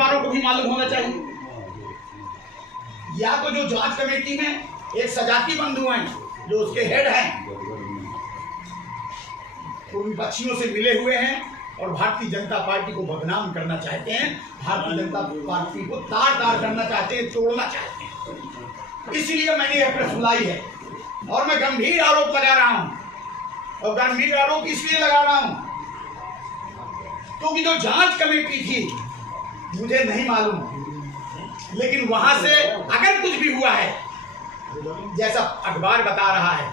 वालों को भी मालूम होना चाहिए। या तो जो जांच कमेटी में एक सजाती बंधु हैं जो उसके हेड हैं, वो विपक्षियों से मिले हुए हैं और भारतीय जनता पार्टी को बदनाम करना चाहते हैं, भारतीय जनता पार्टी को तार तार करना चाहते हैं, तोड़ना चाहते हैं। इसलिए मैंने यह प्रेस बुलाई है और मैं गंभीर आरोप लगा रहा हूं। और गंभीर आरोप इसलिए लगा रहा हूं क्योंकि जो जांच कमेटी थी मुझे नहीं मालूम, लेकिन वहां से अगर कुछ भी हुआ है जैसा अखबार बता रहा है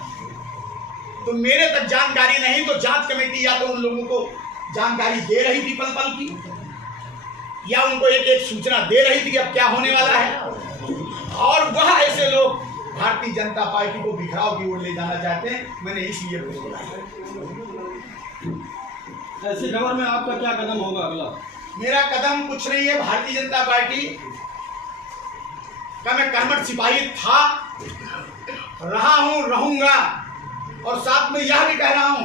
तो मेरे तक जानकारी नहीं, तो जांच कमेटी या तो उन लोगों को जानकारी दे रही थी पल पल की, या उनको एक एक सूचना दे रही थी कि अब क्या होने वाला है, और वह ऐसे लोग भारतीय जनता पार्टी को बिखराव की ओर ले जाना चाहते हैं। मैंने इसलिए बोला। ऐसी खबर में आपका क्या कदम होगा अगला? मेरा कदम कुछ नहीं है। भारतीय जनता पार्टी का मैं कर्मठ सिपाही था, रहा हूं, रहूंगा, और साथ में यह भी कह रहा हूं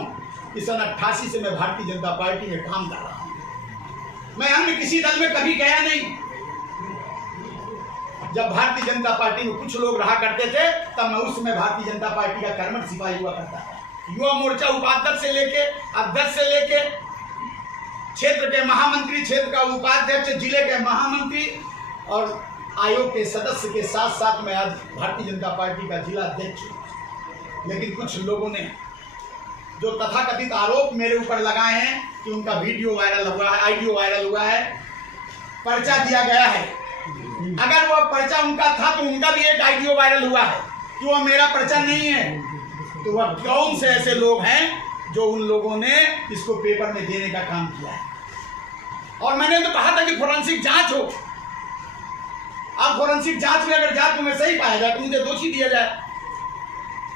कि सन 88 से मैं भारतीय जनता पार्टी में काम कर रहा हूं। मैं अन्य किसी दल में कभी गया नहीं। जब भारतीय जनता पार्टी में कुछ लोग रहा करते थे तब मैं उस समय भारतीय जनता पार्टी का कर्मठ सिपाही हुआ करता था। युवा मोर्चा उपाध्यक्ष से लेके अध्यक्ष से लेके क्षेत्र के महामंत्री, क्षेत्र का उपाध्यक्ष, जिले के महामंत्री और आयोग के सदस्य के साथ साथ मैं आज भारतीय जनता पार्टी का जिला अध्यक्ष हूं। लेकिन कुछ लोगों ने जो तथाकथित आरोप मेरे ऊपर लगाए हैं कि उनका वीडियो वायरल हुआ है, ऑडियो वायरल हुआ है, पर्चा दिया गया है। अगर वह पर्चा उनका था तो उनका भी एक ऑडियो वायरल हुआ है कि वह मेरा पर्चा नहीं है। तो वह कौन से ऐसे लोग हैं जो उन लोगों ने इसको पेपर में देने का काम किया है? और मैंने तो कहा था कि फोरेंसिक जांच हो। अब फोरेंसिक जांच में अगर जांच में सही पाया जाए तो मुझे दोषी दिया जाए।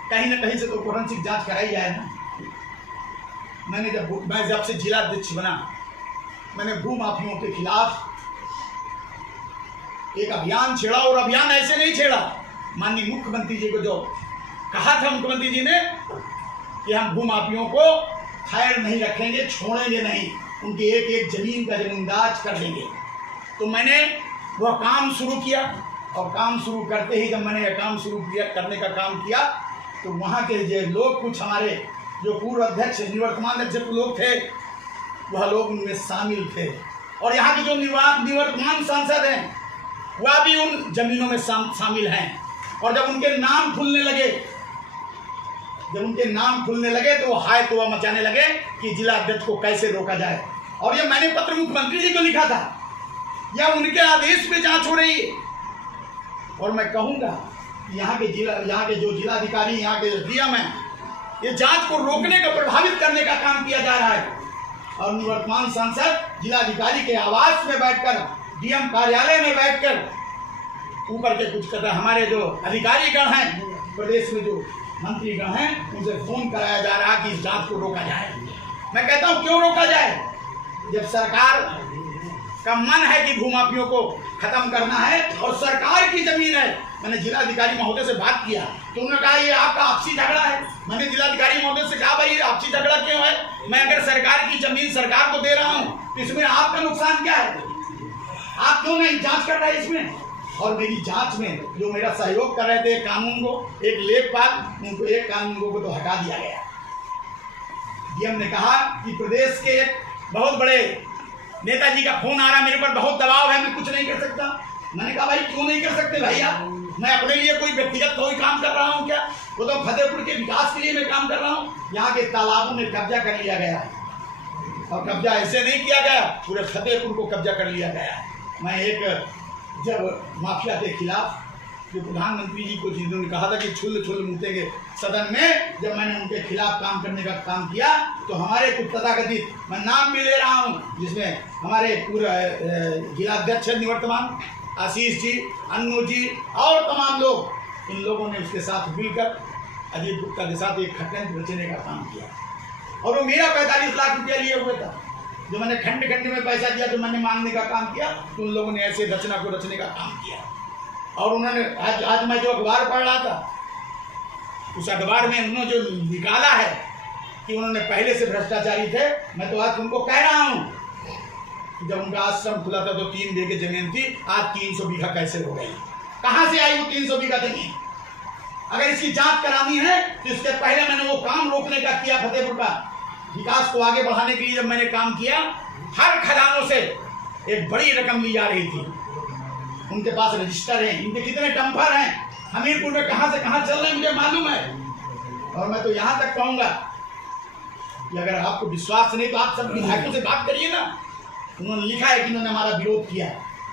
कहीं ना कहीं से तो फोरेंसिक जांच कराई जाए ना। मैं जब से जिला अध्यक्ष बना, मैंने भू माफियों के खिलाफ एक अभियान छेड़ा, और अभियान ऐसे नहीं छेड़ा। माननीय मुख्यमंत्री जी को जो कहा था मुख्यमंत्री जी ने कि हम भू माफियों को खैर नहीं रखेंगे, छोड़ेंगे नहीं, उनकी एक एक जमीन का जमींदाज कर देंगे। तो मैंने वह काम शुरू किया, और काम शुरू करते ही जब मैंने यह काम शुरू किया, करने का काम किया, तो वहाँ के जो लोग, कुछ हमारे जो पूर्व अध्यक्ष, निवर्तमान अध्यक्ष लोग थे, वह लोग उनमें शामिल थे। और यहाँ के जो निवर्तमान सांसद हैं वह भी उन जमीनों में शामिल हैं। और जब उनके नाम खुलने लगे तो हाय तो वह मचाने लगे कि जिला अध्यक्ष को कैसे रोका जाए। और ये मैंने पत्र मुख्यमंत्री जी को लिखा था, या उनके आदेश पे जांच हो रही है। और मैं कहूँगा यहाँ के जो जिलाधिकारी, यहाँ के डीएम हैं, ये जांच को रोकने का, प्रभावित करने का काम किया जा रहा है। और निवर्तमान सांसद जिलाधिकारी के आवास में बैठकर, डीएम कार्यालय में बैठकर ऊपर के कुछ कदर हमारे जो अधिकारीगण हैं, प्रदेश में जो मंत्रीगण हैं, उनसे फोन कराया जा रहा है कि इस जांच को रोका जाए। मैं कहता हूं क्यों रोका जाए? जब सरकार का मन है कि भूमाफियों को खत्म करना है और सरकार की जमीन है। मैंने जिलाधिकारी महोदय से बात किया तो उन्होंने कहा ये आपका आपसी झगड़ा है। मैंने जिलाधिकारी महोदय से कहा भाई ये आपसी झगड़ा क्यों है? मैं अगर सरकार की जमीन सरकार को दे रहा हूँ तो इसमें आपका नुकसान क्या है? आप क्यों नहीं जांच कर रहे इसमें? और मेरी जांच में जो मेरा सहयोग कर रहे थे कानून को, एक लेखपाल, उनको एक कानून को तो हटा दिया गया। डीएम ने कहा कि प्रदेश के बहुत बड़े नेताजी का फोन आ रहा, मेरे पर बहुत दबाव है, मैं कुछ नहीं कर सकता। मैंने कहा भाई क्यों नहीं कर सकते भैया? मैं अपने लिए कोई व्यक्तिगत कोई काम कर रहा हूँ क्या? वो तो फतेहपुर के विकास के लिए मैं काम कर रहा हूँ। यहाँ के तालाबों में कब्जा कर लिया गया है, और कब्जा ऐसे नहीं किया गया, पूरे फतेहपुर को कब्जा कर लिया गया है। मैं जब माफिया के खिलाफ जो प्रधानमंत्री जी को जिन्होंने कहा था कि छुल छुल मुतेंगे सदन में, जब मैंने उनके खिलाफ काम करने का काम किया तो हमारे कुछ तथाकथित, मैं नाम भी ले रहा हूँ, जिसमें हमारे पूरा जिलाध्यक्ष निवर्तमान आशीष जी, अन्नू जी और तमाम लोग, इन लोगों ने उसके साथ मिलकर अजीत गुप्ता के साथ एक षड्यंत्र रचने का काम किया। और वो मेरा 45 लाख रुपया लिए हुए था, जो मैंने खंड खंड में पैसा दिया, जो मैंने मांगने का काम किया, तो उन लोगों ने ऐसे रचना को रचने का काम किया। और उन्होंने आज मैं जो अखबार पढ़ रहा था, उस अखबार में उन्होंने जो निकाला है कि उन्होंने पहले से भ्रष्टाचारी थे। मैं तो आज उनको कह रहा हूँ जब उनका आश्रम खुला था तो 3 बीघे जमीन थी, आज 300 बीघा कैसे हो गई? कहां से आई वो 300 बीघा जमीन? अगर इसकी जांच करानी है तो इसके पहले मैंने वो काम रोकने का किया। फतेहपुर का विकास को आगे बढ़ाने के लिए जब मैंने काम किया, हर खदानों से एक बड़ी रकम ली जा रही थी। उनके पास रजिस्टर है, इनके कितने डंपर हैं, हमीरपुर में कहां से कहां चल रहे हैं मुझे मालूम है। और मैं तो यहां तक कहूंगा कि अगर आपको विश्वास नहीं तो आप सब विधायकों से बात करिए ना। उन्होंने लिखा है कि इन्होंने हमारा विरोध किया।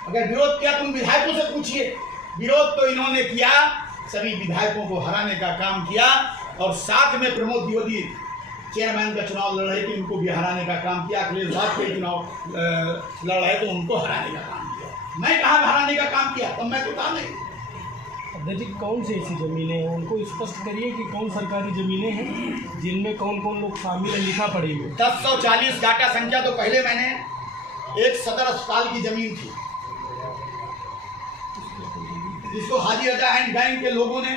अगर विरोध किया तो उन विधायकों से पूछिए। विरोध तो इन्होंने किया, सभी विधायकों को हराने का काम किया और साथ में प्रमोद द्विवेदी चेयरमैन का चुनाव लड़ रहे थे, उनको भी हराने का काम किया। अखिलेश वाजपेयी चुनाव लड़ रहे तो उनको हराने का काम किया। मैं कहाँ हराने का काम किया? तब मैं तो था नहीं। अध्यक्ष जी, कौन सी ऐसी ज़मीनें हैं, उनको स्पष्ट करिए कि कौन सरकारी ज़मीनें हैं जिनमें कौन कौन लोग शामिल है, लिखा पड़ेगी। 1040 डाटा संख्या तो पहले मैंने एक सदर अस्पताल की जमीन थी जिसको हाजी रजा एंड बैंक के लोगों ने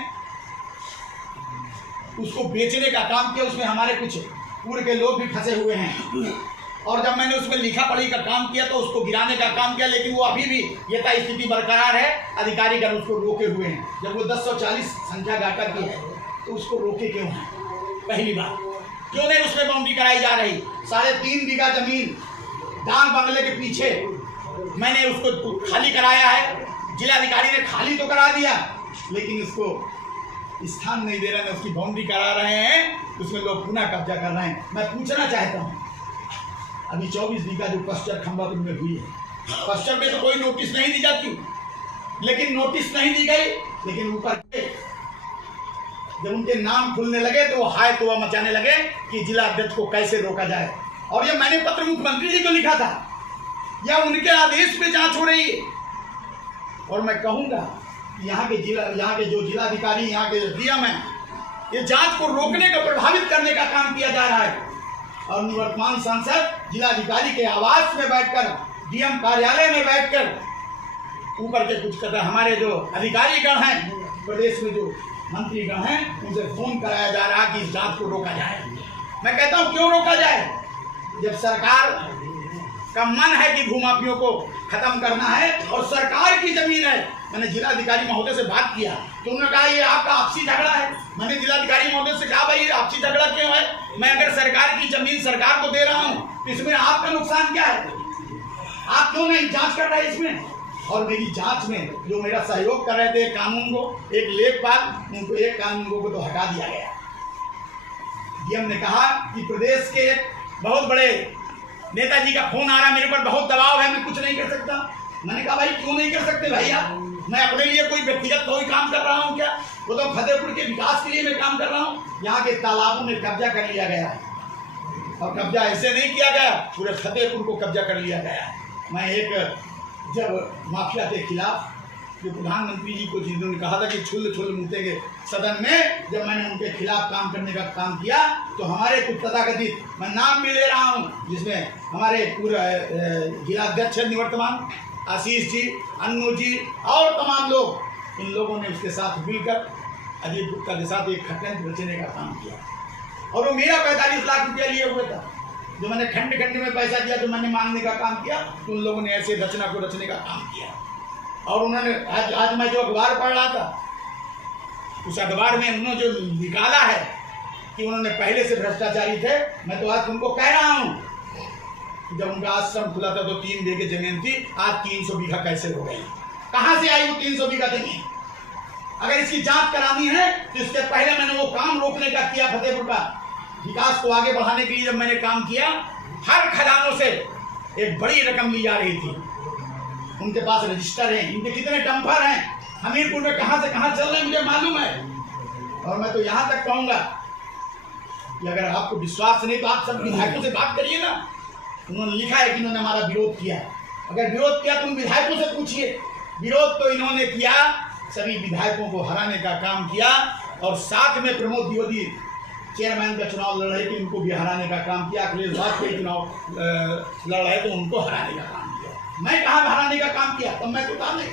उसको बेचने का काम किया। उसमें हमारे कुछ पूर्व के लोग भी फंसे हुए हैं और जब मैंने उसमें लिखा पढ़ी का काम किया तो उसको गिराने का काम किया, लेकिन वो अभी भी यथा स्थिति बरकरार है। अधिकारी गण उसको रोके हुए हैं। जब वो 1040 संख्या डाटा की है तो उसको रोके क्यों हैं? पहली बात, क्यों नहीं उसमें बाउंड्री कराई जा रही? 3.5 बीघा जमीन डांग बंगले के पीछे मैंने उसको खाली कराया है। जिलाधिकारी ने खाली तो करा दिया, लेकिन उसको स्थान नहीं दे रहे हैं, उसकी बाउंड्री करा रहे हैं, उसमें लोग पुनः कब्जा कर रहे हैं। मैं पूछना चाहता हूँ, अभी 24 बीघा जो क्लस्टर खंबापुर में हुई है, क्लस्टर में तो कोई नोटिस नहीं दी जाती, लेकिन नोटिस नहीं दी गई। लेकिन ऊपर जब उनके नाम खुलने लगे तो वो हाय तोबा मचाने लगे कि जिला अध्यक्ष को कैसे रोका जाए। और ये मैंने पत्र मुख्यमंत्री जी को लिखा था, या उनके आदेश पे जांच हो रही है। और मैं कहूंगा यहाँ के जो जिलाधिकारी, यहाँ के डीएम हैं, ये जांच को रोकने का, प्रभावित करने का काम किया जा रहा है। और निवर्तमान सांसद जिलाधिकारी के आवास में बैठकर, डीएम कार्यालय में बैठकर ऊपर के कुछ कदर हमारे जो अधिकारीगण हैं, प्रदेश में जो मंत्रीगण हैं, उनसे फोन कराया जा रहा है कि इस जांच को रोका जाए। मैं कहता हूँ क्यों रोका जाए? जब सरकार का मन है कि भूमाफियों को खत्म करना है और सरकार की जमीन है। मैंने जिलाधिकारी महोदय से बात किया तो उन्होंने कहा ये आपका आपसी झगड़ा है। मैंने जिलाधिकारी महोदय से कहा भाई आपसी झगड़ा क्यों है? मैं अगर सरकार की जमीन सरकार को दे रहा हूँ तो इसमें आपका नुकसान क्या है? आप क्यों नहीं जांच कर रहे इसमें? और मेरी जांच में जो मेरा सहयोग कर रहे थे कानून को, एक लेखपाल, उनको एक कानून को तो हटा दिया गया। डीएम ने कहा कि प्रदेश के बहुत बड़े नेताजी का फोन आ रहा है, मेरे ऊपर बहुत दबाव है, मैं कुछ नहीं कर सकता। मैंने कहा भाई क्यों नहीं कर सकते भैया? मैं अपने लिए कोई व्यक्तिगत कोई काम कर रहा हूँ क्या? वो तो फतेहपुर के विकास के लिए मैं काम कर रहा हूँ। यहाँ के तालाबों में कब्जा कर लिया गया है और कब्जा ऐसे नहीं किया गया, पूरे फतेहपुर को कब्जा कर लिया गया है। मैं जब माफिया के खिलाफ जो प्रधानमंत्री जी को जिन्होंने कहा था कि छुल छुल मुतेंगे सदन में, जब मैंने उनके खिलाफ काम करने का काम किया तो हमारे कुछ तथाकथित, मैं नाम भी ले रहा हूँ, जिसमें हमारे पूरा जिलाध्यक्ष निवर्तमान आशीष जी, अन्नू जी और तमाम लोग, इन लोगों ने उसके साथ मिलकर अजीत गुप्ता के साथ एक षड्यंत्र रचने का काम किया। और वो मेरा 45 लाख रुपया लिए हुए था, जो मैंने खंड खंड में पैसा दिया, जो मैंने मांगने का काम किया, तो उन लोगों ने ऐसे रचना को रचने का काम किया। और उन्होंने आज मैं जो अखबार पढ़ रहा था, उस अखबार में उन्होंने जो निकाला है कि उन्होंने पहले से भ्रष्टाचारी थे। मैं तो आज उनको कह रहा हूँ, जब उनका आश्रम खुला था तो 3 बीघे जमीन थी, आज 300 बीघा कैसे हो गई? कहां से आई वो 300 बीघा जमीन? अगर इसकी जांच करानी है तो इसके पहले मैंने वो काम रोकने का किया। फतेहपुर का विकास को आगे बढ़ाने के लिए जब मैंने काम किया, हर खदानों से एक बड़ी रकम ली जा रही थी। उनके पास रजिस्टर है, इनके कितने डंपर हैं, हमीरपुर में कहां से कहां चल रहे हैं मुझे मालूम है। और मैं तो यहां तक कहूंगा कि अगर आपको विश्वास नहीं तो आप सब विधायकों से बात करिए ना। उन्होंने लिखा है कि इन्होंने हमारा विरोध किया। अगर विरोध किया तो उन विधायकों से पूछिए। विरोध तो इन्होंने किया, सभी विधायकों को हराने का काम किया और साथ में प्रमोद द्विवेदी चेयरमैन का चुनाव लड़ रहे थे, उनको भी हराने का काम किया। अखिलेश वाजपेयी चुनाव लड़ रहे तो उनको हराने का काम किया। मैं कहाँ हराने का काम किया? तब मैं तो था नहीं।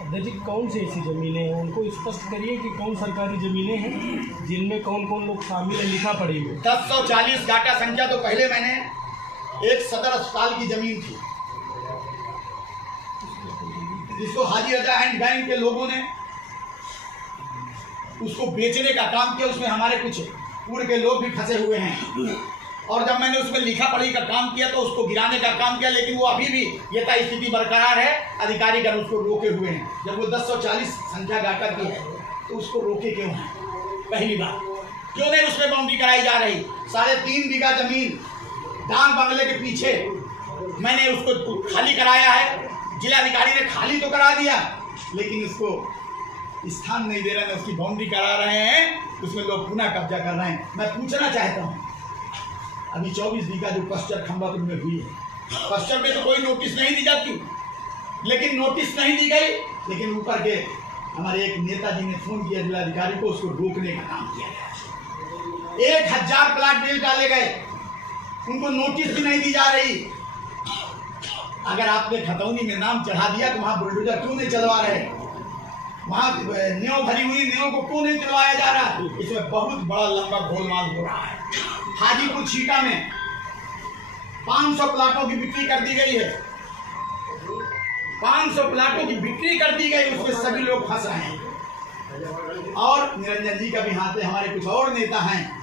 अध्यक्ष जी, कौन सी ऐसी ज़मीनें हैं, उनको स्पष्ट करिए कि कौन सरकारी ज़मीनें हैं जिनमें कौन कौन लोग शामिल है, लिखा पड़ेगी। 1040 डाटा संख्या तो पहले मैंने एक सदर अस्पताल की जमीन थी, जिसको हाजी रजा एंड बैंक के लोगों ने उसको बेचने का काम किया। उसमें हमारे कुछ पूर्व के लोग भी फंसे हुए हैं, और जब मैंने उसमें लिखा पढ़ी का काम किया तो उसको गिराने का काम किया, लेकिन वो अभी भी यथा स्थिति बरकरार है। अधिकारी गण उसको रोके हुए हैं। जब वो 1040 संख्या गाटा की है तो उसको रोके क्यों हैं? पहली बात, क्यों नहीं उसमें बाउंड्री कराई जा रही? 3.5 बीघा जमीन डांग बंगले के पीछे मैंने उसको खाली कराया है। जिलाधिकारी ने खाली तो करा दिया, लेकिन उसको स्थान नहीं दे रहे हैं, उसकी बाउंड्री करा रहे हैं, उसमें लोग पुनः कब्जा कर रहे हैं। मैं पूछना चाहता हूँ, अभी 24 बीघा जो पश्चर खंबापुर में हुई है, पश्चर में तो कोई नोटिस नहीं दी जाती, लेकिन नोटिस नहीं दी गई, लेकिन ऊपर के हमारे एक नेताजी ने फोन किया जिलाधिकारी को, उसको रोकने का काम किया गया। 1000 प्लाट बेच डाले गए, उनको नोटिस भी नहीं दी जा रही। अगर आपने खतौनी में नाम चढ़ा दिया तो वहां बुलडोजर क्यों नहीं चलवा रहे? वहां न्यों भरी हुई न्यों को क्यों नहीं चलवाया जा रहा? इसमें बहुत बड़ा लंबा गोलमाल हो रहा है। हाजीपुर छीटा में 500 प्लाटों की बिक्री कर दी गई है। 500 प्लाटों की बिक्री कर दी गई, उसमें सभी लोग फंस रहे हैं। और निरंजन जी का भी हाथ है। हमारे कुछ और नेता हैं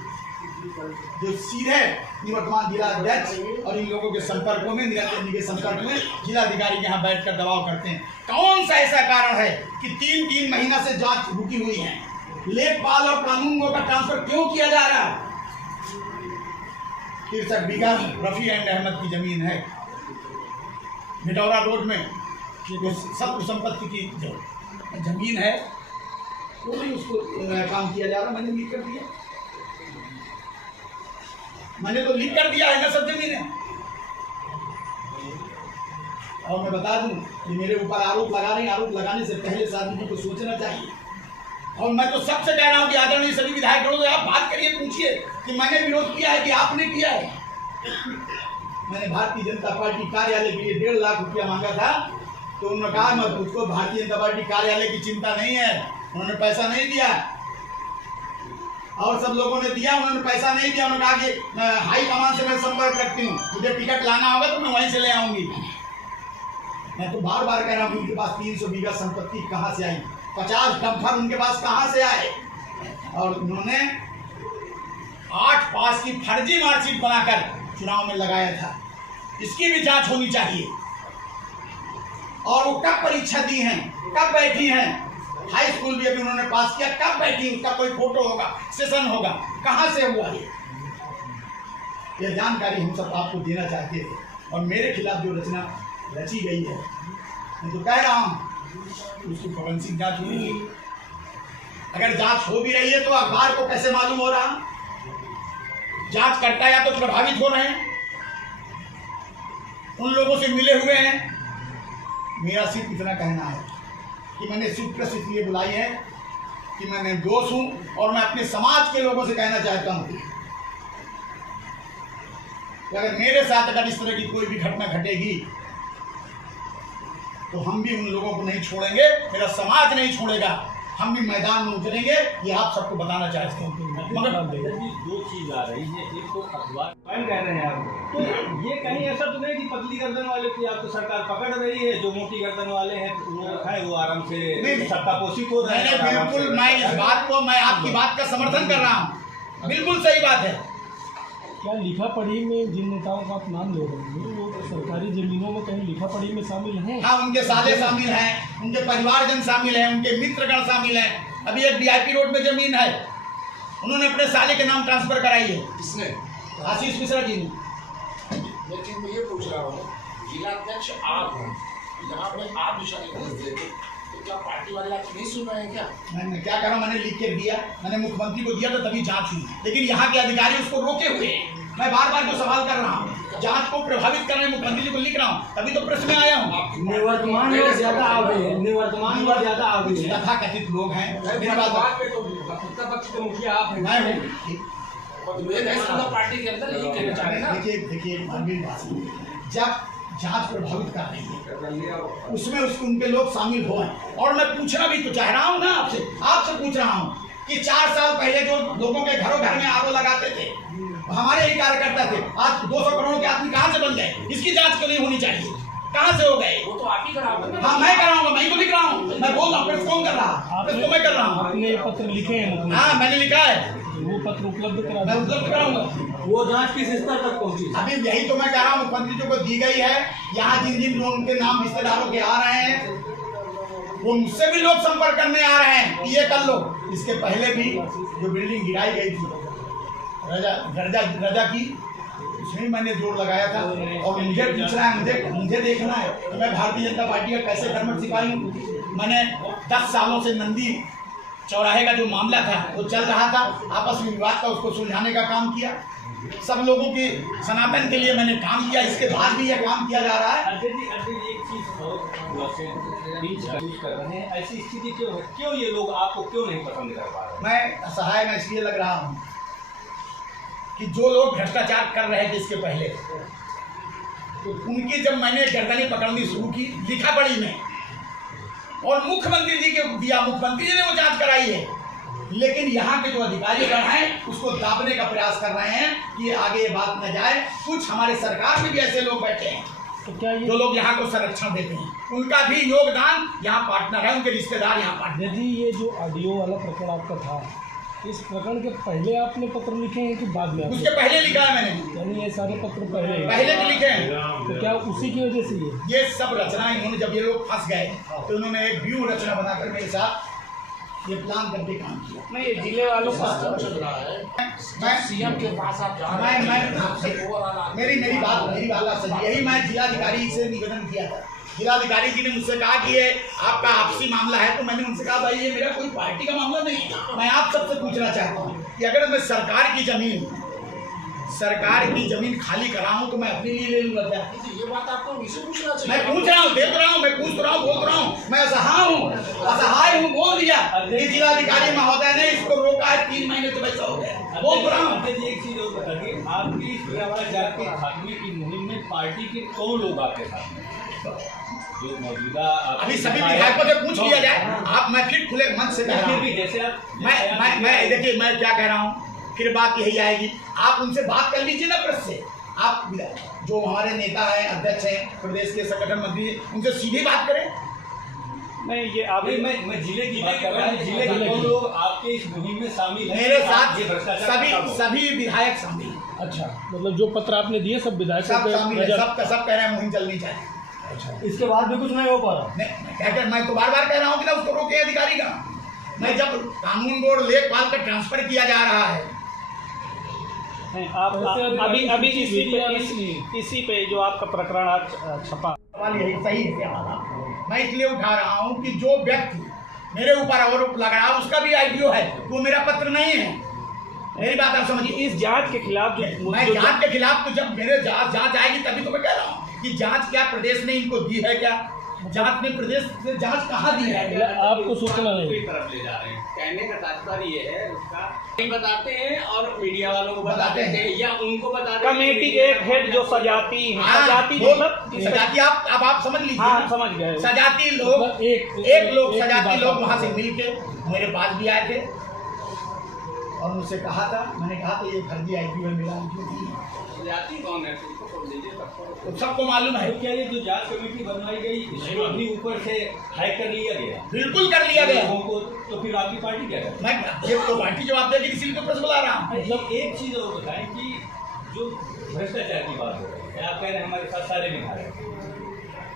जो सीधे निवर्तमान जिला अध्यक्ष और इन लोगों के संपर्कों में, निरंजन जी के संपर्क में जिलाधिकारी के यहाँ बैठकर दबाव करते हैं। कौन सा ऐसा कारण है कि 3 महीना से जांच रुकी हुई है? लेखपाल और कानूनगो का ट्रांसफर क्यों किया जा रहा है? 63 बीघा रफी एंड अहमद की जमीन है मिटौरा रोड में, सब संपत्ति की जो जमीन है वो भी उसको काम किया जा रहा। मैंने लिख कर दिया, मैंने तो लिख कर दिया है ना सब जमीनें। और मैं बता दूं कि मेरे ऊपर आरोप लगा रहे हैं, आरोप लगाने से पहले साधु जी को सोचना चाहिए। और मैं तो सबसे कह रहा हूं कि आदरणीय सभी विधायकों से आप बात करिए, पूछिए कि मैंने विरोध किया है कि आपने किया है। मैंने भारतीय जनता पार्टी कार्यालय के लिए 1.5 लाख रुपया मांगा था, तो उन्होंने कहा मैं उसको भारतीय जनता पार्टी कार्यालय की चिंता नहीं है, उन्होंने पैसा नहीं दिया। और सब लोगों ने दिया, उन्होंने पैसा नहीं दिया। उन्होंने कहा कि हाई कमान से मैं संपर्क रखती हूँ, मुझे टिकट लाना होगा तो मैं वहीं से ले आऊंगी। मैं तो बार बार कह रहा हूँ उनके पास 300 बीघा संपत्ति कहाँ से आई? 50 डंपर उनके पास कहाँ से आए? और उन्होंने 8 पास की फर्जी मार्कशीट बनाकर चुनाव में लगाया था। इसकी भी जांच होनी चाहिए। और वो कब परीक्षा दी हैं, कब बैठी हैं? हाई स्कूल भी अभी उन्होंने पास किया, कब बैठी? उसका कोई फोटो होगा, सेशन होगा, कहां से हुआ ये जानकारी हम सब आपको देना चाहते थे। और मेरे खिलाफ जो रचना रची गई है, मैं तो कह रहा हूं उसकी फोरेंसिक जांच होगी। अगर जांच हो भी रही है तो अखबार को कैसे मालूम हो रहा? जांच करता या तो प्रभावित हो रहे हैं, उन लोगों से मिले हुए हैं। मेरा सिर्फ इतना कहना है कि मैंने सिर्फ प्रेस इसलिए बुलाई है कि मैं निर्दोष हूं, और मैं अपने समाज के लोगों से कहना चाहता हूं कि अगर मेरे साथ अगर इस तरह की कोई भी घटना घटेगी तो हम भी उन लोगों को नहीं छोड़ेंगे, मेरा समाज नहीं छोड़ेगा, हम भी मैदान में उतरेंगे। ये आप सबको बताना चाहते हैं। मगर 2 चीज आ रही है, एक तो अखबार कह रहे हैं आप, तो ये कहीं ऐसा तो नहीं कि पतली गर्दन वाले की आप तो सरकार पकड़ रही है, जो मोटी गर्दन वाले हैं वो रखा है, वो आराम से सत्ता पोषित हो रहे हैं। बिल्कुल, मैं इस बात को, मैं आपकी बात का समर्थन कर रहा हूँ, बिल्कुल सही बात है। क्या लिखा पढ़ी में जिन नेताओं का आप नाम ले रहे हैं वो सरकारी जमीनों में कहीं लिखा पढ़ी में शामिल हैं? हाँ, उनके साले शामिल हैं, उनके परिवारजन शामिल हैं, उनके मित्रगण शामिल हैं। अभी एक VIP रोड में जमीन है, उन्होंने अपने साले के नाम ट्रांसफर कराई है। किसने? आशीष मिश्रा जी ने। लेकिन मैं ये पूछ रहा हूँ, जिलाध्यक्ष आप हैं, यहाँ पे आप निशानी कर देते तो क्या पार्टी वाले आप नहीं सुन रहे हैं क्या? मैंने क्या करा, मैंने लिख के दिया, मैंने मुख्यमंत्री को दिया तो तभी जांच हुई, लेकिन यहाँ के अधिकारी उसको रोके हुए हैं। मैं बार बार जो सवाल कर रहा हूँ, जांच को प्रभावित कर रहे हैं, मुख्यमंत्री जी को लिख रहा हूँ, तभी तो प्रेस में आया हूँ। निवर्तमान लोग ज्यादा आ गए हैं, निवर्तमान लोग ज्यादा आ गए हैं, तथा कथित लोग हैं। मेरी बात पक्ष के मुखिया आप हैं। मैं हूँ। पार्टी के अंदर यही कहना चाह रहे हैं ना। देखिए मानवीय बात, जब जांच प्रभावित कर रही है उसमें उनके लोग शामिल हो। और मैं पूछना भी तो चाह रहा हूँ ना, आपसे पूछ रहा हूँ कि 4 साल पहले जो लोगों के घरों घर में आरओ लगाते थे, हमारे ही कार्यकर्ता थे। आज 200 करोड़ के आदमी कहाँ से बन गए? इसकी जांच क्यों नहीं होनी चाहिए? कहाँ से हो गए? वो तो आप ही कराओगे। हाँ मैं कराऊंगा, मैं ही तो लिख रहा हूँ, मैं बोल रहा हूँ। कौन कर रहा? तो मैं कर रहा हूँ। आपने पत्र लिखे हैं मुख्यमंत्री? हाँ मैंने लिखा है, वो पत्र उपलब्ध करा मैं उपलब्ध कराऊंगा। वो जांच किस स्तर तक पहुंची? अभी यही तो मैं कह रहा हूँ, मुख्यमंत्री जी को दी गई है। यहाँ जिन जिन लोगों के नाम रिश्तेदारों के आ रहे हैं, वो मुझसे भी लोग संपर्क करने आ रहे हैं कि ये कर लो। इसके पहले भी जो बिल्डिंग गिराई गई थी रजा की, उसमें मैंने जोर लगाया था। और मुझे पूछना है, मुझे देखना है कि मैं भारतीय जनता पार्टी का कैसे कर्मठ सिपाही हूँ। मैंने 10 सालों से नंदी चौराहे का जो मामला था वो चल रहा था, आपस में विवाद था, उसको सुलझाने का काम किया। सब लोगों की सनातन के लिए मैंने काम किया। इसके बाद भी यह काम किया जा रहा है। अध्यक्ष जी एक चीज और बीच कर रहे हैं, ऐसी स्थिति क्यों है? क्यों ये लोग आपको क्यों नहीं पसंद कर पा रहे? मैं असहाय में इसलिए लग रहा हूँ कि जो लोग भ्रष्टाचार कर रहे थे इसके पहले, तो उनकी जब मैंने गर्दनें पकड़नी शुरू की लिखा पढ़ी में, और मुख्यमंत्री जी के दिया, मुख्यमंत्री जी ने वो जांच कराई है, लेकिन यहाँ के जो अधिकारीगण हैं उसको दाबने का प्रयास कर रहे हैं कि आगे ये बात न जाए। कुछ हमारे सरकार में भी ऐसे लोग बैठे हैं तो क्या ये जो लोग यहाँ को संरक्षण देते हैं, उनका भी योगदान यहाँ पार्टनर है, उनके रिश्तेदार यहाँ पार्टनर। यदि ये जो ऑडियो वाला प्रकरण आपका था, इस प्रकरण के पहले आपने पत्र लिखे हैं कि बाद में? उसके पहले लिखा है मैंने, यानी ये सारे पत्र पहले के लिखे हैं। तो क्या उसी की वजह से ये सब रचना इन्होंने, जब ये लोग फंस गए तो उन्होंने एक व्यू रचना बनाकर मेरे साथ ये प्लान करके काम किया। नहीं, ये जिले वालों का चल रहा है, मैं सीएम के पास आप जा रहे हैं। मेरी बात आप समझिए। यही मैं जिलाधिकारी से निवेदन किया था। जिलाधिकारी जी ने मुझसे कहा कि ये आपका आपसी मामला है, तो मैंने उनसे कहा भाई ये मेरा कोई पार्टी का मामला नहीं है। मैं आप सबसे पूछना चाहता हूँ कि अगर मैं सरकार की जमीन खाली कराऊं तो मैं अपने लिए ले लूंगा क्या? ये बात आपको इसे पूछना चाहिए। मैं पूछ रहा हूँ, देख रहा हूँ, मैं पूछ रहा हूँ, बोल रहा हूँ। मैं असहाय हूँ, बोल दिया कि जिलाधिकारी महोदय ने इसको रोका है, 3 महीने तो वैसा हो गया, बोल रहा हूँ। एक चीज और बता दी, आपकी इस भ्रष्टाचार के खात्मे की मुहिम में पार्टी के कौन लोग आपके साथ में? जो मौजूदा अभी सभी विधायकों से पूछ लिया जाए। आप, मैं फिर खुले मन से कह रहा हूँ, जैसे आप मैं देखिए मैं क्या कह रहा हूँ, फिर बात यही आएगी। आप उनसे बात कर लीजिए ना प्रेस से। आप जो हमारे नेता हैं, अध्यक्ष हैं, प्रदेश के संगठन मंत्री, उनसे सीधी बात करें। नहीं, ये आप मैं जिले की बात कर रहा हूँ। जिले के कौन लोग आपके इस मुहिम में शामिल हैं? मेरे साथ ये भ्रष्टाचार सभी विधायक शामिल हैं। अच्छा, मतलब जो पत्र आपने दिए सब विधायक सब शामिल है, सब कह रहे हैं मुहिम चलनी चाहिए। अच्छा, इसके बाद भी कुछ नहीं हो पा रहा? नहीं, मैं तो बार कह रहा हूँ कि ना उसको रोके अधिकारी का। मैं जब कानून बोर्ड लेखपाल का ट्रांसफर किया जा रहा है, आप अभी इसी पे जो आपका प्रकरण आज छपा, सवाल यही सही है क्या वाला? मैं इसलिए उठा रहा हूँ कि जो व्यक्ति मेरे ऊपर आरोप लग रहा है उसका भी आईपीओ है, वो मेरा पत्र नहीं है। मेरी बात आप समझिए। इस जांच के खिलाफ मैं जांच के खिलाफ, तो जब मेरे जांच आएगी तभी तो मैं कह रहा हूँ कि जांच क्या प्रदेश ने इनको दी है क्या? जांच ने प्रदेश से जांच कहाँ दी है? आपको सूचना नहीं? तरफ ले जा रहे हैं। कहने का तात्पर्य ये है, उसका नहीं बताते हैं और मीडिया वालों को बताते हैं या उनको बताते हैं। कमेटी के एक हेड जो सजाती सजाती आप समझ लीजिए। हाँ, समझ गए। सजाती लोग एक लोग सजाती लोग वहाँ से मिल के मेरे पास भी आए थे और मुझसे कहा था, मैंने कहा था ये फर्जी आईपीओ मिला जाति कौन है तो सबको मालूम है। क्या ये जो जांच कमेटी बनवाई गई इसको भी ऊपर से हाई कर लिया गया? बिल्कुल कर लिया गया। तो फिर आपकी पार्टी क्या करे? मैं ये तो पार्टी जवाब देगी, इसीलिए तो प्रेस बुला रहा हूँ। मतलब एक चीज और बताएं कि जो भ्रष्टाचार की बात हो रही है, आप कह रहे हैं हमारे साथ सारे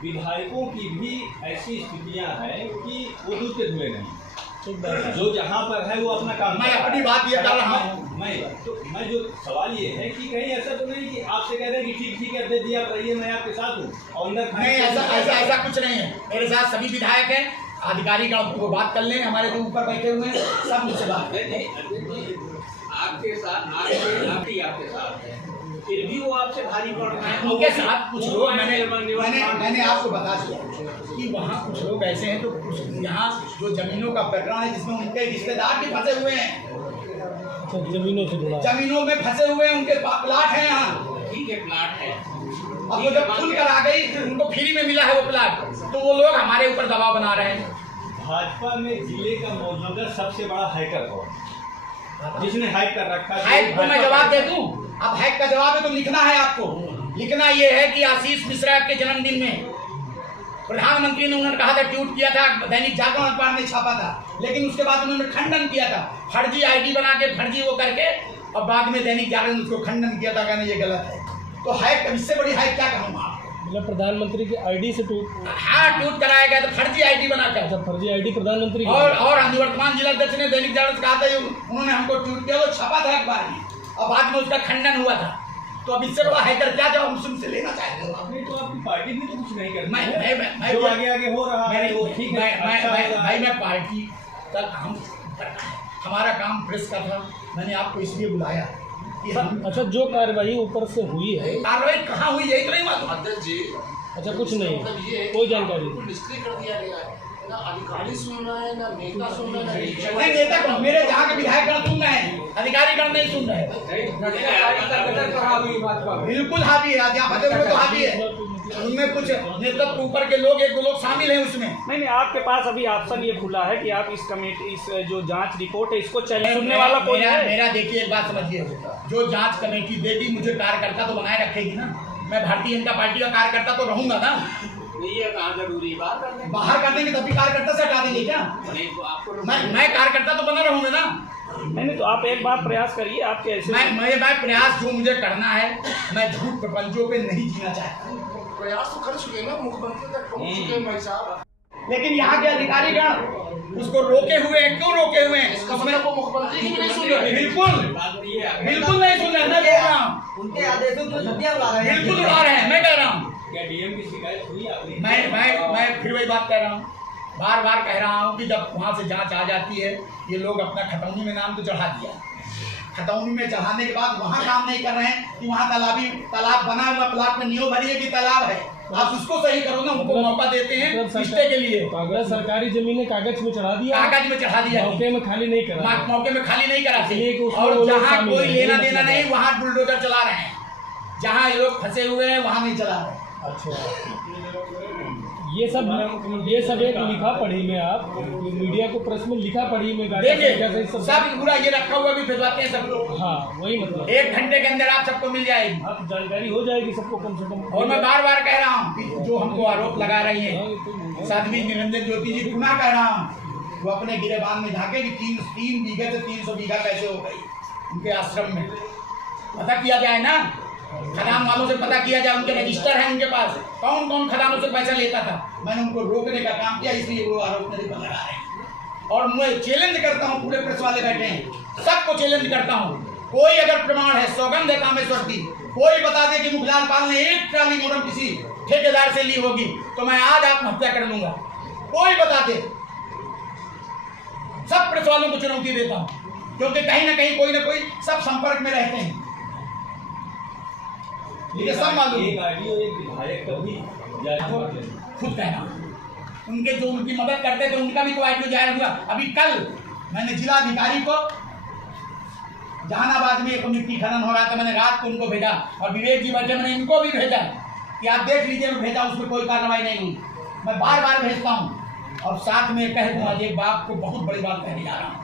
विधायकों की भी ऐसी स्थितियां हैं कि वो दूध के धुले नहीं, जो जहाँ पर है वो अपना काम। मैं अपनी बात ये कर रहा हूँ। मैं जो सवाल ये है कि कहीं ऐसा तो नहीं कि आपसे कह रहे हैं कि ठीक है अध्यक्ष जी आप रहिए, मैं आपके साथ हूँ और अंदर नहीं, ऐसा कुछ नहीं है। मेरे साथ सभी विधायक हैं, अधिकारी का वो बात कर लें, हमारे जो ऊपर बैठे हुए हैं सब मुझसे बात करें। आपके साथ आपके साथ है, फिर भी वो आपसे भारी पड़ रहे हैं। उनके साथ कुछ लोग मैंने आपको बता दिया कि वहाँ कुछ लोग ऐसे हैं, तो यहाँ जो जमीनों का प्रकरण है जिसमें उनके रिश्तेदार भी फंसे हुए हैं, जमीनों से जुड़ा, जमीनों में फंसे हुए हैं, उनके प्लाट हैं यहाँ। ठीक है, प्लाट है। अब वो जब खुल कर आ गई, उनको फ्री में मिला है वो प्लाट, तो वो लोग हमारे ऊपर दबाव बना रहे हैं। भाजपा में जिले का मौजूदा सबसे बड़ा हैकर कौन? जिसने हाइक कर रखा है। हाइक को मैं जवाब दे दूं? अब हाइक का जवाब है तो लिखना है आपको। लिखना ये है कि आशीष मिश्रा के जन्मदिन में प्रधानमंत्री ने उन्होंने कहा था, ट्वीट किया था, दैनिक जागरण अखबार ने छापा था, लेकिन उसके बाद उन्होंने खंडन किया था, फर्जी आईडी बना के फर्जी वो करके, और बाद में दैनिक जागरण ने उसको खंडन किया था, कहना ये गलत है। तो हाइक, इससे बड़ी हाइक क्या कहूँगा? मतलब प्रधानमंत्री की आईडी से ट्वीट? हाँ, ट्वीट कराया गया तो फर्जी आईडी बनाकर। अच्छा, फर्जी आईडी प्रधानमंत्री की। और निवर्तमान जिलाध्यक्ष ने दैनिक जागरण से कहा था, उन्होंने हमको ट्वीट किया, वो छपा था अखबार में, और बाद में उसका खंडन हुआ था। तो अब इससे बड़ा हैकर क्या जवाब मुस्लिम से लेना चाहते हो? आपने तो आपकी पार्टी भी तो कुछ नहीं करती। मैं जो आगे हो रहा है वो ठीक है। भाई मैं पार्टी तक हमारा काम प्रेस का था, मैंने आपको इसलिए बुलाया कि हम। अच्छा, जो कार्रवाई ऊपर से हुई है, कार्रवाई कहाँ हुई यही तो नहीं मालूम। अध्यक्ष जी, अच्छा कुछ नहीं, मतलब ये कोई जानकारी बिल्कुल निष्क्रिय कर दिया गया है, ना अधिकारी सुन रहा है, ना नेता सुन रहा है, ना नहीं, नेता को मेरे जहाँ के विधायक गण सुन रहे हैं, अधिकारी गण नहीं सुन रहे हैं। बिल्कुल हावी है, जहाँ फतेह हुए तो हावी है, उनमें कुछ नेतृत्व ऊपर के लोग, एक दो लोग शामिल हैं उसमें। नहीं, आपके पास अभी ऑप्शन ये खुला है कि आप इस कमेटी, इस जो जांच रिपोर्ट है, इसको चैलेंज सुनने वाला कोई है? मेरा देखिए, एक बात समझिए, जो जांच कमेटी देगी मुझे कार्यकर्ता तो बनाए रखेगी ना। मैं भारतीय जनता पार्टी का कार्यकर्ता तो रहूंगा ना। ये कहाँ जरूरी बात? बाहर कर देंगे तभी कार्यकर्ता से हटा देंगे क्या? आपको मैं कार्यकर्ता तो बना रहूंगा ना। नहीं, तो आप एक बार प्रयास करिए, आपके ऐसे मैं प्रयास जो मुझे करना है, मैं झूठ प्रपंचों पे नहीं जीना चाहता। प्रयास तो कर चुके ना, मुख्यमंत्री तक पहुंच चुके हैं भाई साहब। लेकिन यहाँ के अधिकारीगण उसको रोके हुए हैं। क्यों रोके हुए हैं? इसका मतलब वो मुख्यमंत्री की भी नहीं सुन रहे। बिल्कुल नहीं सुन रहे। मैं कह रहा हूँ उनके आदेशों को छुट्टियां बुला रहे हैं। बिल्कुल उड़ा रहे हैं। मैं कह रहा हूँ, क्या डीएम की शिकायत हुई आपने? मैं फिर वही बात कह रहा हूँ, बार बार कह रहा हूँ कि जब वहाँ से जांच आ जाती है, ये लोग अपना खतौनी में नाम तो चढ़ा दिया, खतौनी में चढ़ाने के बाद वहाँ काम नहीं कर रहे हैं कि वहाँ तालाब बना हुआ प्लाट में नियो भरी है कि तालाब है, आप उसको सही करो ना। उनको मौका देते हैं रिश्ते के लिए। कागज, सरकारी जमीनें कागज में चढ़ा दिया, कागज में चढ़ा दिया, मौके में खाली नहीं करा, मौके में खाली नहीं कराते। और और जहाँ कोई लेना है, देना नहीं, वहाँ बुलडोजर चला रहे हैं। जहाँ ये लोग फंसे हुए हैं वहाँ नहीं चला रहे। अच्छा, ये सब एक लिखा पढ़ी में, आप मीडिया को प्रेस में लिखा पढ़ी में देखिए, सब पूरा ये रखा हुआ भी भिजवाते हैं सब लोग। हाँ, वही मतलब 1 घंटे के अंदर आप सबको मिल जाएगी, आप जानकारी हो जाएगी सबको कम से कम। और मैं बार बार कह रहा हूँ कि जो हमको आरोप लगा रही है साध्वी निरंजन ज्योति जी, पुनः कह रहा हूँ, वो अपने गिरेबान में झाके कि 3 बीघे से 300 बीघा कैसे हो गई उनके आश्रम में। पता किया जाए ना, खदान वालों से पता किया जाए, उनके रजिस्टर है उनके पास, कौन कौन खदानों से पैसा लेता था। मैंने उनको रोकने का काम किया, इसलिए वो आरोप मेरे पर लगा रहे हैं। और मैं चैलेंज करता हूँ, पूरे प्रेस वाले बैठे हैं, सबको चैलेंज करता हूँ, कोई अगर प्रमाण है, सौगंध है कामेश्वर की, कोई बता दे कि मुखलाल पाल ने 1 ट्राली मोरम किसी ठेकेदार से ली होगी, तो मैं आज आत्महत्या कर लूंगा। कोई बता दे, सब प्रेस वालों को चुनौती देता हूँ, क्योंकि कहीं ना कहीं कोई ना कोई सब संपर्क में रहते हैं। ये सब मालूम, एक आरटीओ, एक विधायक का भी खुद कहना, उनके जो उनकी मदद करते थे उनका भी तो आईडी जाहिर हुआ। अभी कल मैंने जिलाधिकारी को, जहानाबाद में एक मिट्टी खनन हो रहा था, मैंने रात को उनको भेजा, और विवेक जी बैठे, मैंने इनको भी भेजा कि आप देख लीजिए। मैं भेजा, उसमें कोई कार्रवाई नहीं हुई। मैं बार बार भेजता हूँ, और साथ में कह दूँ, आज एक बात को बहुत बड़ी बात कहने जा रहा हूँ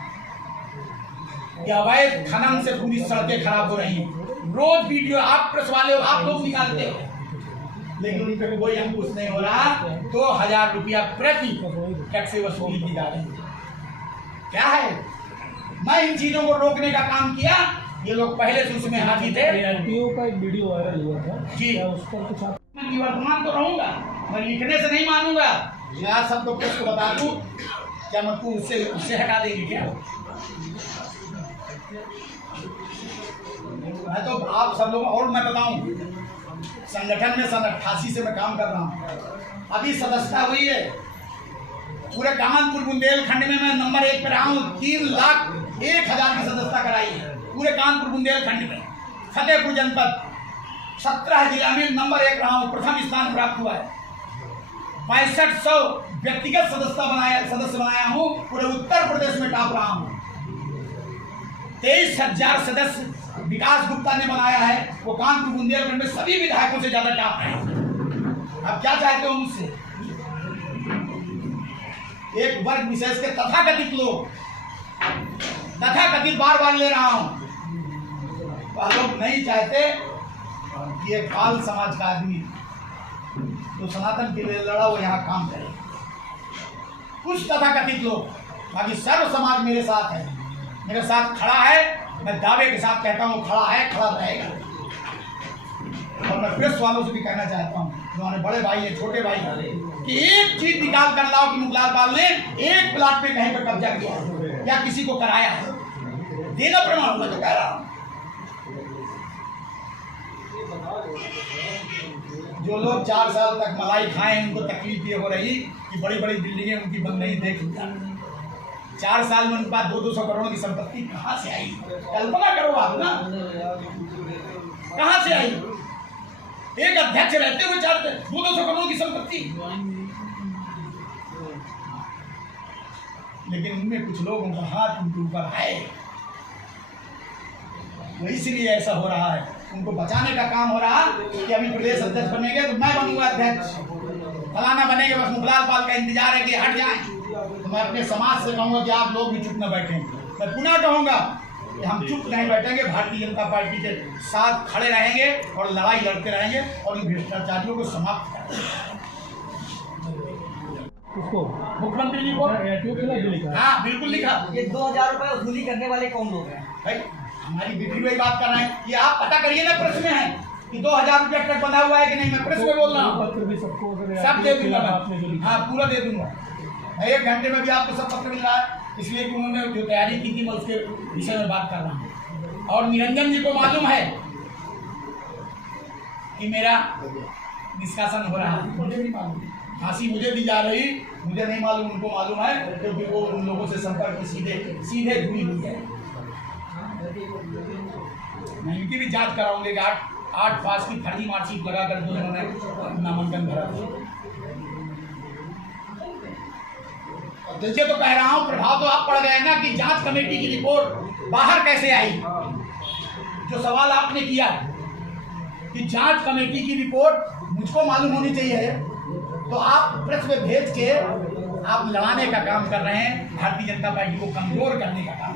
कि अवैध खनन से पूरी सड़कें खराब हो रही हैं। रोज वीडियो आप प्रेस वाले हो, आप लोग निकालते हो, लेकिन उन पर कोई अंकुश नहीं हो रहा। 2000 रुपया प्रति टैक्स से वसूली की जा रही है। क्या है? मैं इन चीजों को रोकने का काम किया, ये लोग पहले से उसमें हाथी थे। आरटीओ का एक वीडियो वायरल हुआ था जी, उस पर कुछ आप? मैं निवर्तमान तो रहूंगा, मैं लिखने से नहीं मानूंगा। यहाँ सबको प्रेस को बता दूं, क्या मैं तू उससे हटा देगी क्या? मैं तो आप सब लोग, और मैं बताऊं, संगठन में सन 88 से मैं काम कर रहा हूं। अभी सदस्यता हुई है पूरे कानपुर बुंदेलखंड में, मैं नंबर 1 पे रहा हूँ। 3,01,000 की सदस्यता कराई है पूरे कानपुर बुंदेलखंड में। फतेहपुर जनपद 17 जिला में नंबर 1 रहा हूँ, प्रथम स्थान प्राप्त हुआ है। 6500 व्यक्तिगत सदस्य बनाया हूँ, पूरे उत्तर प्रदेश में टॉप रहा हूँ। 23,000 सदस्य विकास गुप्ता ने बनाया है, वो कानपुर बुंदेलखंड में सभी विधायकों से ज्यादा टॉप है। अब क्या चाहते हो मुझसे? एक वर्ग विशेष के तथाकथित लोग तथाकथित बार बार ले रहा हूं। तो लोग नहीं चाहते कि एक बाल समाज का आदमी जो सनातन के लिए लड़ा वो यहाँ काम करे। कुछ तथाकथित लोग, बाकी सर्व समाज मेरे साथ है, मेरे साथ खड़ा है। मैं दावे के साथ कहता हूँ खड़ा है, खड़ा रहेगा। और मैं प्रेस वालों से भी कहना चाहता हूँ, हमारे बड़े भाई है, छोटे भाई कि एक चीज निकाल कर लाओ कि मुखलाल बाल ने एक प्लाट पे कहीं पर कब्जा किया या किसी को कराया है, देना प्रमाण। मैं तो कह रहा हूँ जो लोग 4 साल तक मलाई खाएं उनको तकलीफ ये हो रही कि बड़ी बड़ी बिल्डिंगें उनकी बन नहीं देख लिया। 4 साल में उनके पास 200 करोड़ की संपत्ति कहाँ से आई? कल्पना करो आप ना, कहाँ से आई? एक अध्यक्ष रहते हुए 200 करोड़ की संपत्ति। लेकिन उनमें कुछ लोगों का हाथ उनके ऊपर है, वो इसलिए ऐसा हो रहा है। उनको बचाने का काम हो रहा कि अभी प्रदेश अध्यक्ष बनेंगे तो मैं बनूंगा अध्यक्ष, फलाना बनेंगे, बस मुखलाल पाल का इंतजार है कि हट जाएं। तो मैं अपने समाज से कहूंगा कि आप लोग भी चुप न बैठें। मैं पुनः कहूंगा कि हम चुप नहीं बैठेंगे, भारतीय जनता पार्टी के साथ खड़े रहेंगे और लड़ाई लड़ते रहेंगे और इन भ्रष्टाचारियों को समाप्त करेंगे। उसको मुख्यमंत्री जी को लिखा? हाँ बिल्कुल लिखा। ये 2000 रुपए वसूली करने वाले कौन लोग हैं? भाई हमारी बेटी वही बात कर रहे हैं कि आप पता करिए ना, प्रेस में है कि 2000 रुपया ट्रक बंधा हुआ है कि नहीं। मैं प्रेस में बोल रहा हूँ, पत्र भी सबको सब दे दूंगा मैं। हाँ पूरा दे दूंगा। 1 घंटे में भी आपको सब पत्र मिल रहा है, इसलिए कि उन्होंने जो तैयारी की थी मैं उसके विषय में बात कर रहा हूँ। और निरंजन जी को मालूम है कि मेरा निष्कासन हो रहा है, मुझे नहीं मालूम। फांसी मुझे दी जा रही, मुझे नहीं मालूम, उनको मालूम है क्योंकि वो उन लोगों से संपर्क सीधे जुड़ी हुई है। मैं इनकी भी जांच कराऊंगी कि 8 पास की फर्जी मार्कशीट लगाकर जो उन्होंने नामांकन भरा। देखिए तो कह रहा हूं, प्रभाव तो आप पड़ गए ना कि जांच कमेटी की रिपोर्ट बाहर कैसे आई। जो सवाल आपने किया कि जांच कमेटी की रिपोर्ट मुझको मालूम होनी चाहिए, तो आप प्रेस में भेज के आप लड़ाने का काम कर रहे हैं, भारतीय जनता पार्टी को कमजोर करने का काम।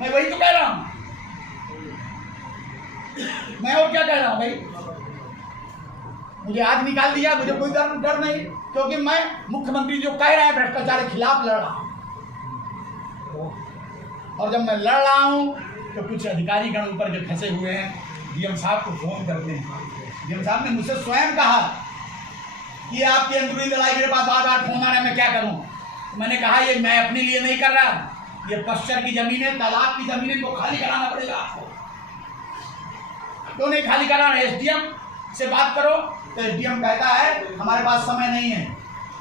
मैं वही तो कह रहा हूं, मैं और क्या कह रहा हूं भाई। मुझे आज निकाल दिया, मुझे कोई डर नहीं, क्योंकि मैं मुख्यमंत्री जो कह रहे हैं भ्रष्टाचार के खिलाफ लड़ रहा हूं। और जब मैं लड़ रहा हूं तो कुछ अधिकारी गण ऊपर के फंसे हुए हैं, डीएम साहब को फोन करते हैं। डीएम साहब ने मुझसे स्वयं कहा कि आपकी अंदरूनी लड़ाई, मेरे पास बार फोन आ रहा है, मैं क्या करूं। तो मैंने कहा ये मैं अपने लिए नहीं कर रहा, ये पश्चिम की जमीनें, तालाब की जमीनें को खाली कराना पड़ेगा आपको। क्यों नहीं खाली कराना? एसडीएम से बात करो। तो एसडीएम कहता है हमारे पास समय नहीं है।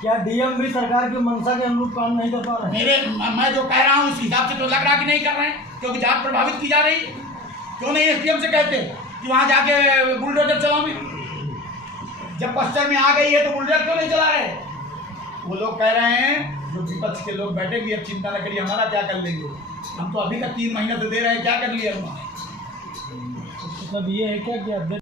क्या डीएम भी सरकार की मंशा के अनुरूप काम नहीं कर पा रहे? मैं जो कह रहा हूँ उस हिसाब से तो लग रहा कि नहीं कर रहे हैं, क्योंकि जांच प्रभावित की जा रही। क्यों नहीं एसडीएम से कहते कि वहां जाके बुलडोजर चलाओ? जब पश्चिम में आ गई है तो बुलडोजर क्यों नहीं चला रहे? वो लोग कह रहे हैं, जो विपक्ष के लोग बैठे कि अब चिंता न करिए, हमारा क्या कर लेंगे, हम तो अभी तक 3 महीने से दे रहे हैं, क्या कर लिया उन्होंने। मतलब ये है क्या कि अध्यक्ष